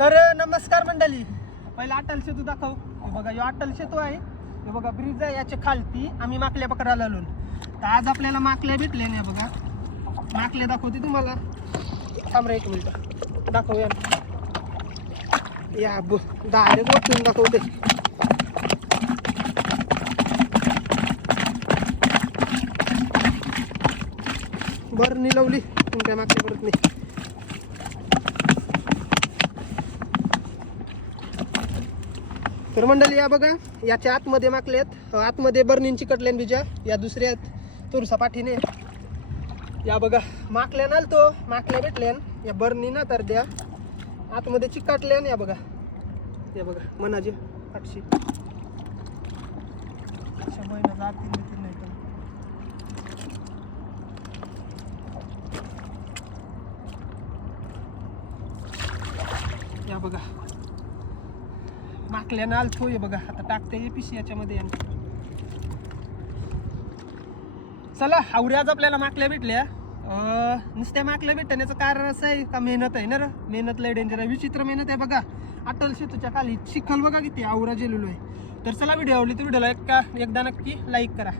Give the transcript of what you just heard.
तर नमस्कार मंडळी, पहिला अटल सेतू दाखव. हे बघा, यो अटल सेतू आहे. हे बघा ब्रिज आहे, याच्या खालती आम्ही माकल्या पकडायला आलो. तर आज आपल्याला माकल्या भेटले नाही. बघा माकल्या दाखवते तुम्हाला. थांब रे एक मिनिट, दाखवूया या डायरेक्ट वरतून दाखवते. बरं निलवली तुमच्या मागच्या परत नाही. तर मंडळी या बघा, याच्या आतमध्ये माकलेत, आतमध्ये बर्निन चिकटल्यान बीजा. या दुसऱ्या तुरसा पाठीने या बघा माकल्या नालतो, माकल्या भेटल्यान या बर्नी ना तर द्या आतमध्ये चिकटल्यान. या बघा, या बघा मनाजी 800 महिना जातील नाही पण. या बघा माकल्यानं आलतो. हे बघा आता टाकते एपीसी याच्यामध्ये. चला आवऱ्याज आपल्याला माकल्या भेटल्या. नुसत्या माकल्या भेटण्याचं कारण असं आहे का मेहनत आहे ना रे. मेहनत लय डेंजर आहे, विचित्र मेहनत आहे. बघा अटल सेतूच्या खाली चिखल बघा किती आवरा गेलेलो आहे. तर चला व्हिडिओ आवडली तर व्हिडिओला एकदा नक्की लाईक करा.